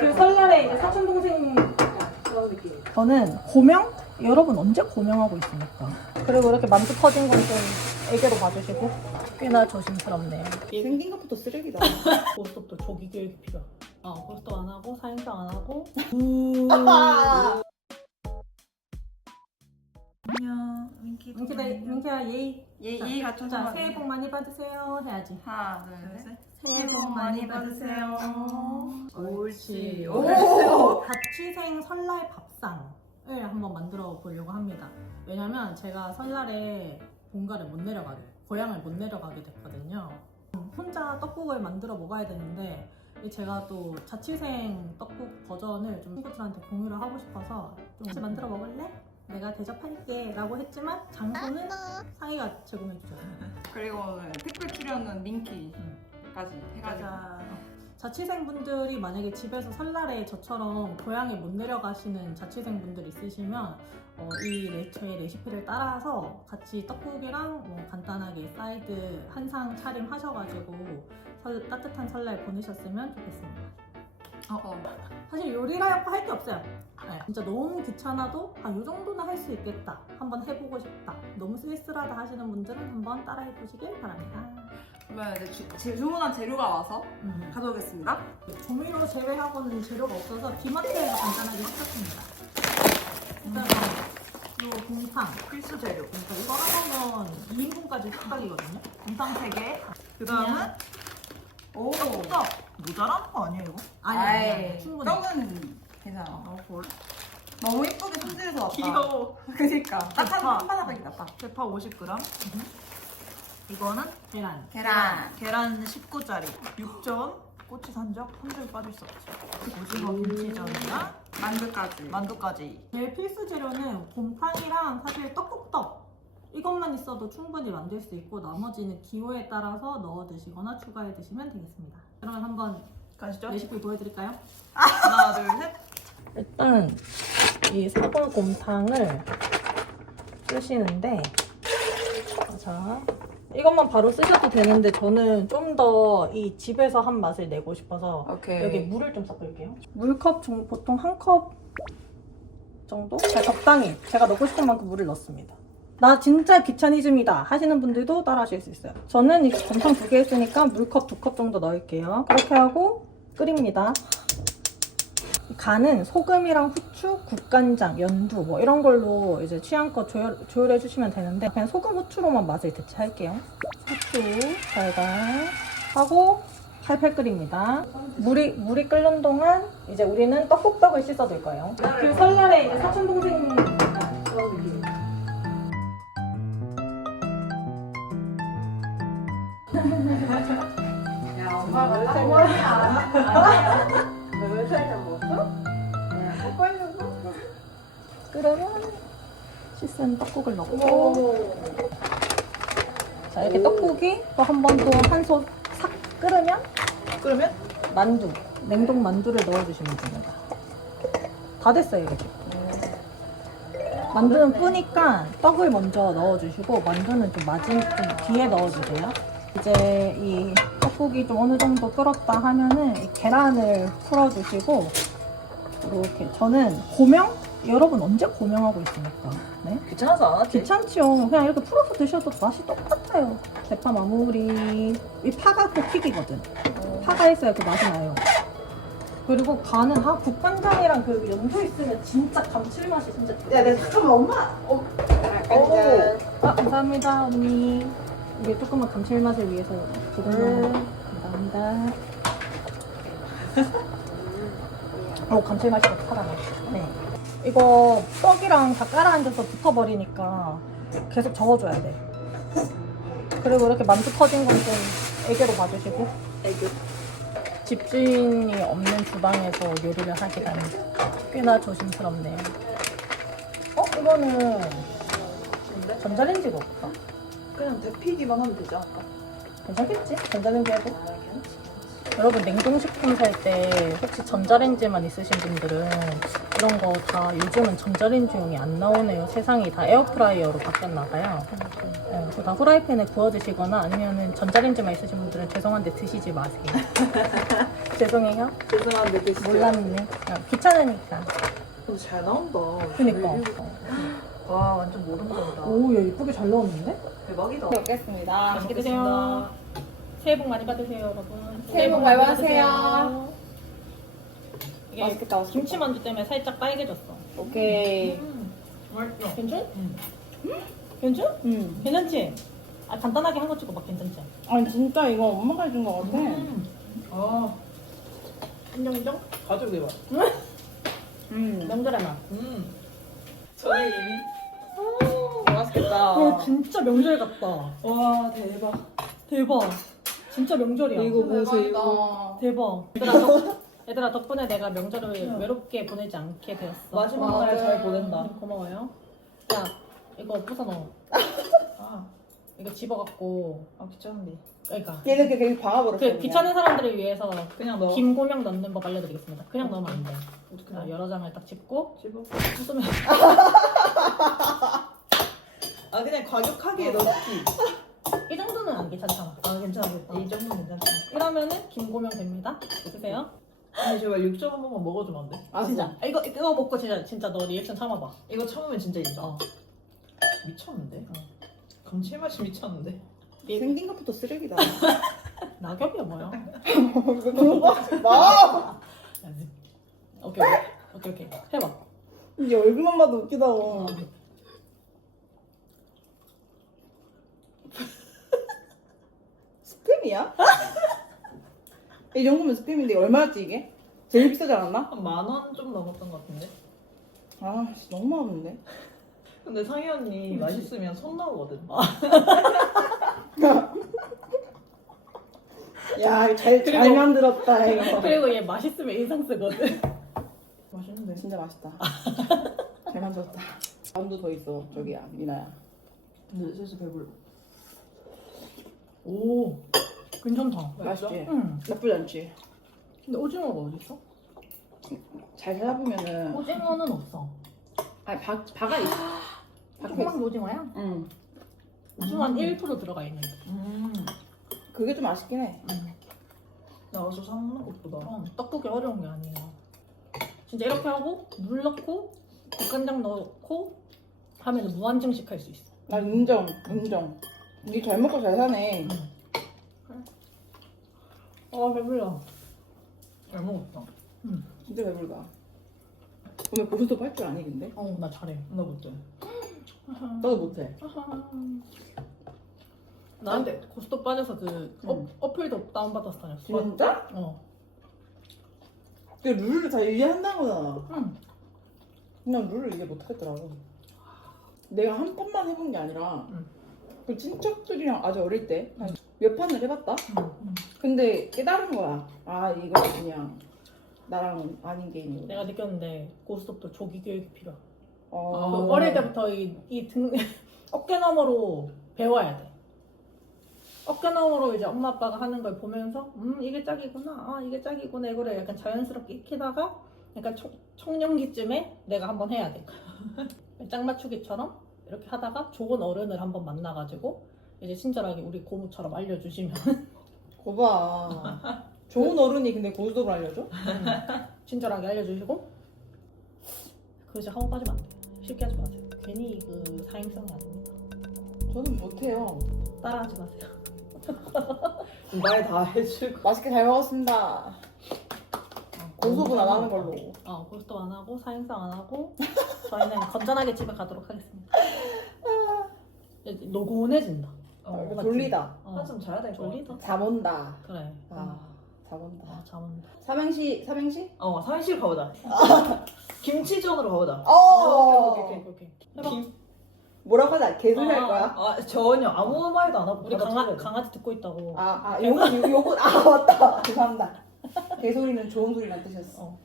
그 설날에 이제 사촌 동생 그런 느낌. 저는 고명? 여러분 언제 고명하고 있습니까? 그리고 이렇게 만두 터진 건 좀 애교로 봐주시고 꽤나 조심스럽네요. 생긴 것부터 쓰레기다. 고스톱도 조기 교육이 필요. 고스톱 안 하고 사행성 안 하고. 안녕, 민키. 민키야 예의. 예의 갖춰. 자, 새해 복 많이 받으세요 해야지. 하나, 둘, 셋. 새해 복 많이 받으세요. 옳지. 오! 자취생 설날 밥상을 한번 만들어 보려고 합니다. 왜냐면 제가 설날에 본가를 못 내려가게, 고향을 못 내려가게 됐거든요. 혼자 떡국을 만들어 먹어야 되는데 제가 또 자취생 떡국 버전을 좀 친구들한테 공유를 하고 싶어서 좀 같이 만들어 먹을래? 내가 대접할게 라고 했지만 장소는 상희가 제공해 주셨어요. 그리고 오늘 특별 출연은 민키까지 해가지고. 자취생분들이 만약에 집에서 설날에 저처럼 고향에 못 내려가시는 자취생분들 있으시면 저의 레시피를 따라서 같이 떡국이랑 간단하게 사이드 한상 차림하셔가지고 따뜻한 설날 보내셨으면 좋겠습니다. 사실 요리라고 할 게 없어요. 진짜 너무 귀찮아도 이 정도는 할 수 있겠다, 한번 해보고 싶다, 너무 쓸쓸하다 하시는 분들은 한번 따라해 보시길 바랍니다. 그러면 이제 주문한 재료가 와서 가져오겠습니다. 조미료 제외하고는 재료가 없어서 디마트에서 간단하게 시켰습니다. 일단 이 곰탕 필수 재료. 그러니까 이거 하나면 2인분까지 뚝딱이거든요. 곰탕 3개. 그 다음은 오, 떡 모자라는 거 아니에요 이거? 아니 충분해. 떡은 괜찮아. 그래? 너무 예쁘게 손질해서 왔다. 귀여워. 그니까. 딱 대파. 한 바닥이다, 딱. 대파 50g. 이거는 계란. 계란 19짜리. 육전, 꼬치 산적, 한 줄 빠질 수 없지. 오징어 김치전이랑 만두까지. 제일 필수 재료는 곰탕이랑 사실 떡국떡. 이것만 있어도 충분히 만들 수 있고 나머지는 기호에 따라서 넣어 드시거나 추가해 드시면 되겠습니다. 그러면 한번 가시죠. 레시피 보여드릴까요? 하나, 둘, 셋. 일단 이 사골곰탕을 쓰시는데, 자 이것만 바로 쓰셔도 되는데 저는 좀 더 이 집에서 한 맛을 내고 싶어서 오케이. 여기 물을 좀 섞을게요. 물컵 보통 한 컵 정도? 적당히 제가 넣고 싶은 만큼 물을 넣습니다. 나 진짜 귀차니즘이다 하시는 분들도 따라 하실 수 있어요. 저는 이 곰탕 2개 했으니까 물컵 2컵 정도 넣을게요. 그렇게 하고 끓입니다. 간은 소금이랑 후추, 국간장, 연두 뭐 이런 걸로 이제 취향껏 조율해 주시면 되는데 그냥 소금, 후추로만 맛을 대체할게요. 후추 달달 하고 팔팔 끓입니다. 물이 끓는 동안 이제 우리는 떡국떡을 씻어줄 거예요. 그 설날에 이제 사촌 동생 그런 느낌. 야, 엄마가 설날이야. 몇 살이나 먹었어? 먹고 있는 거? 끓으면 씻은 떡국을 넣고 자 이렇게 떡국이 또 한 번 또 한 솥 싹 끓으면 만두, 냉동 만두를 넣어주시면 됩니다. 다 됐어요 이렇게. 만두는 뿌니까 떡을 먼저 넣어주시고 만두는 좀 뒤에 넣어주세요. 이제 이 떡국이 좀 어느 정도 끓었다 하면은 이 계란을 풀어주시고 이렇게 저는 고명? 여러분 언제 고명하고 있습니까? 네? 귀찮아서 안 하지. 귀찮지요. 그냥 이렇게 풀어서 드셔도 맛이 똑같아요. 대파 마무리. 이 파가 또 킥이거든. 파가 있어야 그 맛이 나요. 그리고 간은 국간장이랑 그 연두 있으면 진짜 감칠맛이 진짜. 야, 내가 잠깐만, 엄마! 감사합니다 언니. 이게 조금만 감칠맛을 위해서 조금만. 감사합니다. 감칠맛이 더 살아나. 네. 이거 떡이랑 다 깔아앉아서 붙어버리니까 계속 저어줘야 돼. 그리고 이렇게 만두 터진 건 좀 애교로 봐주시고. 애교. 집주인이 없는 주방에서 요리를 하기라니 꽤나 조심스럽네요. 이거는 전자레인지가 없다. 그냥 데피기만 하면 되지 않을까? 괜찮겠지? 전자레인지 해도. 여러분 냉동식품 살 때 혹시 전자레인지만 있으신 분들은 이런 거 다 요즘은 전자레인지용이 안 나오네요. 세상이 다 에어프라이어로 바뀌었나 봐요. 네, 그래서 다 후라이팬에 구워 드시거나 아니면은 전자레인지만 있으신 분들은 죄송한데 드시지 마세요. 죄송해요. 죄송한데 드시죠. 몰랐네. 그냥 귀찮으니까. 근데 잘 나온다. 그니까. 와 완전 모른다. 오, 야, 이쁘게 잘 나왔는데? 대박이다. 먹겠습니다. 맛있게 드세요. 새해 복 많이 받으세요, 여러분. 새해 복 많이 받으세요. 이게 맛있겠다, 맛있겠다. 김치만두 때문에 살짝 빨개졌어. 오케이. 맛있어. 괜찮? 응. 괜찮? 응. 괜찮지? 아, 간단하게 한 거 찍고 막 괜찮지? 아니 진짜 이거 엄마가 해준 거 같아. 아 인정? 가족 대박. 명절에 맛. 저의 이미. 맛있겠다. 진짜 명절 같다. 와 대박. 대박. 진짜 명절이야. 이거 보세요. 대박. 얘들아, 덕분에 내가 명절을 외롭게 보내지 않게 되었어. 마지막 날 잘 보낸다. 고마워요. 야, 이거 부숴 넣어. 아, 이거 집어갖고. 귀찮은데. 그러니까. 얘는 그냥 박아버렸어. 그 귀찮은 사람들을 위해서 그냥 넣어. 김고명 넣는 법 알려드리겠습니다. 그냥 넣으면 안 돼. 어떻게 자, 넣어? 여러 장을 딱 집고 집어. 부수면 아 그냥 과격하게 넣기. 이 정도는 안 괜찮잖아. 아 괜찮겠다. 이 정도는 괜찮다. 이러면은 김고명 됩니다. 드세요. 아니 제발 6점 한 번만 먹어주면 안 돼? 아 진짜. 이거 먹고 진짜 너 리액션 참아봐. 이거 참으면 진짜 인정. 어. 미쳤는데? 감칠맛이 미쳤는데? 생긴 것부터 쓰레기다. 낙엽이야 뭐야? 그런 거 하지 마. 오케이. 해봐. 이 얼굴만 봐도 웃기다고. 스팸이야? 이 정도면 스팸인데 얼마였지 이게? 제일 비싸지 않았나? 한 10,000원 좀 넘었던 것 같은데? 아 너무 많은데. 근데 상희 언니 맛있으면 손 나오거든. 야, 잘 만들었다 이거. 그리고 얘 맛있으면 인상 쓰거든. 맛있는데? 진짜 맛있다. 잘 만들었다. 다음도 더 있어. 저기야, 미나야. 근데 슬슬 배불러. 오, 괜찮다. 맛있지? 응. 나쁘지 않지? 근데 오징어가 어디 있어? 잘 찾아보면은 오징어는 없어. 아니 박아 있어. 조그만 오징어야? 응. 오징어 한 1% 들어가 있는. 그게 좀 아쉽긴 해. 나와서 사 먹는 것보다. 떡국이 어려운 게 아니에요. 진짜 이렇게 하고 물 넣고 국간장 넣고 하면 무한증식 할 수 있어. 나 인정. 니 잘 먹고 잘 사네. 배불러. 잘 먹었다. 진짜 배불다. 오늘 고스톱 할 줄 아니 근데? 나 잘해. 나 못해. 나도 못해. 나한테 고스톱 빠져서 그 어플도 다운받아서 다녔어. 진짜? 그 룰을 다 이해한다는 거잖아. 응. 그냥 룰을 이해 못하겠더라고. 내가 한 판만 해본 게 아니라 그 친척들이랑 아주 어릴 때 몇 판을 해봤다? 근데 깨달은 거야. 아 이거 그냥 나랑 아닌 게임이구나. 내가 느꼈는데 고스톱도 조기 교육이 필요해. 어... 그 어릴 때부터 어깨 너머로 배워야 돼. 어깨 너머로 이제 엄마 아빠가 하는 걸 보면서 이게 짝이구나, 이게 짝이구나 이거를 약간 자연스럽게 익히다가 약간 청년기쯤에 내가 한번 해야 돼. 짝 맞추기처럼 이렇게 하다가 좋은 어른을 한번 만나가지고 이제 친절하게 우리 고모처럼 알려주시면 거봐. 좋은 어른이 근데 고스톱을 알려줘? 친절하게 알려주시고 그거 이제 하고 빠지면 안 돼. 쉽게 하지 마세요. 괜히 그 사행성이 아닙니다. 저는 못해요. 따라하지 마세요. 말 다 해줄 거. 맛있게 잘 먹었습니다. 고스톱은 안 하는 걸로. 고스톱 안 하고 사행성 안 하고 저희는 건전하게 집에 가도록 하겠습니다. 이제 노곤해진다. 이거 졸리다. 한숨 자야 될 거 같아. 졸리다. 잠 온다. 그래. 잠 온다. 잠 온다. 삼행시? 사행시로 가보자. 김치전으로 가보자. 오케이. 해봐. 뭐라고 하자? 개소리 할 거야? 전혀 아무 말도 안 하고 우리 받아쳐야 돼. 강아지 듣고 있다고. 요건 맞다. 죄송합니다. 개소리는 좋은 소리란 뜻이었어.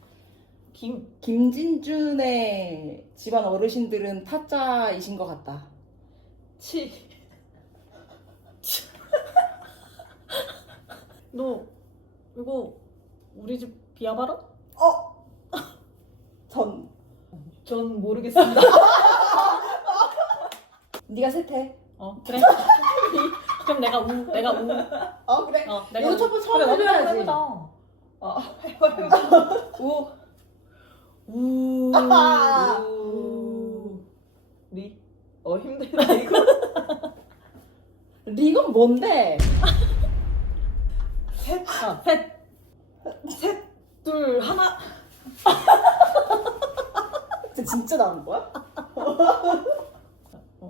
김진준의 집안 어르신들은 타짜이신 것 같다. 너 이거 우리 집 비아바로? 전 모르겠습니다. 네가 셋해. 그래. 그럼 내가 우. 그래. 내가 이거 첫 번째 처음 그래, 해줘야지. 해보자. 우. 우. 아하. 우. 리. 힘들다 이거. 리건 뭔데? 셋. 둘 하나. 진짜 나온 거야?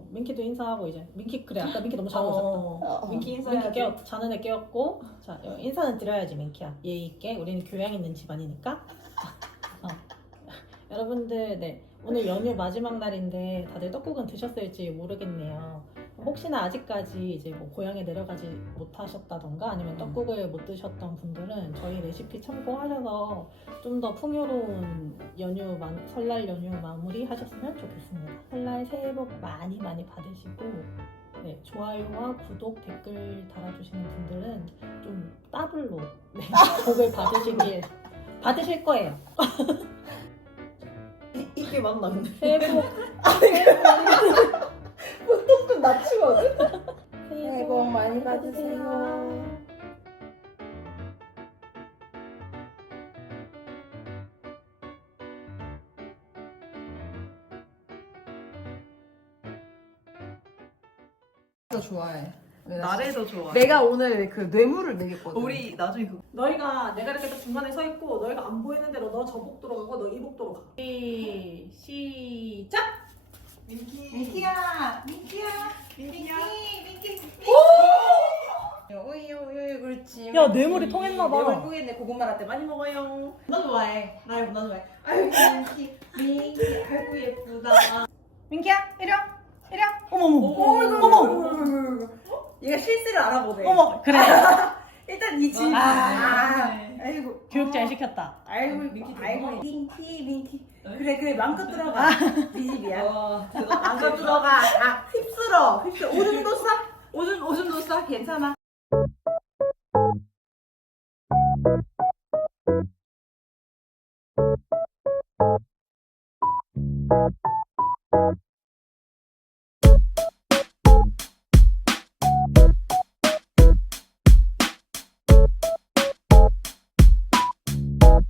민키도 인사하고 이제. 민키 그래. 아까 민키 너무 자고 있었다. 민키 민키 인사해야지. 자는 애 깨웠고. 자, 인사는 드려야지 민키야. 예의 있게. 우리는 교양 있는 집안이니까. 여러분들, 네. 오늘 연휴 마지막 날인데 다들 떡국은 드셨을지 모르겠네요. 혹시나 아직까지 이제 뭐 고향에 내려가지 못하셨다던가 아니면 떡국을 못 드셨던 분들은 저희 레시피 참고하셔서 좀 더 풍요로운 설날 연휴 마무리 하셨으면 좋겠습니다. 설날 새해 복 많이 받으시고 네, 좋아요와 구독, 댓글 달아주시는 분들은 좀 더블로 복을 받으실 거예요. 이게 맞나 근데? 새해 복 보통 낮추거든? 새해 복 많이 받으세요. 좋아해. 나래도 좋아. 내가 오늘 그 뇌물을 내겠거든. 우리 나중에 그 내가 이렇게 딱 중간에 서 있고 너희가 안 보이는 대로 너 저 복도로 가고 너 이 복도로 가. 시작! 민키야. 오이 그렇지. 야, 뇌물이 통했나 봐. 뇌물 통했네. 고구마 라떼 많이 먹어요. 나 좋아해. 나 좋아해. 아유 민키 아이고 예쁘다. 민키야, 이리 와. 어머. 얘가 실수를 알아보네. 어머, 그래. 일단 이 집. 아이고. 교육 잘 시켰다. 아이고 민키. 그래 마음껏 들어가. 네 집이야. 마음껏 들어가. 휩쓸어. 오줌도 싸. 괜찮아.